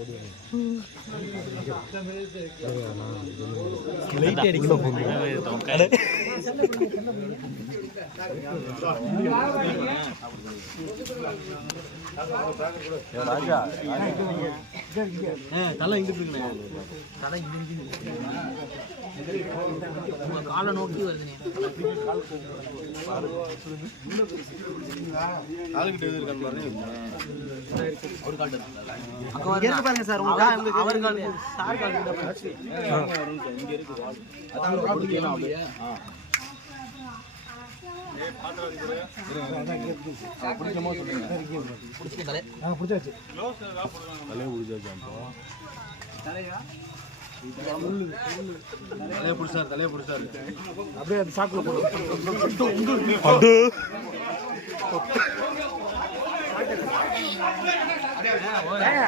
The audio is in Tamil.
போடுவேன் லைட் அடிக்கும் தலை இங்க இருக்குண்ணே தலை இங்க இருக்கு. உங்க காலை நோக்கி வருதுண்ணே ஒரு கால் அங்க பாருங்க சார் அவர் கால் சார் கால் தலையை பிடிச்சாரு தலையை பிடிச்சாரு அப்படியே அந்த சாக்குல போடு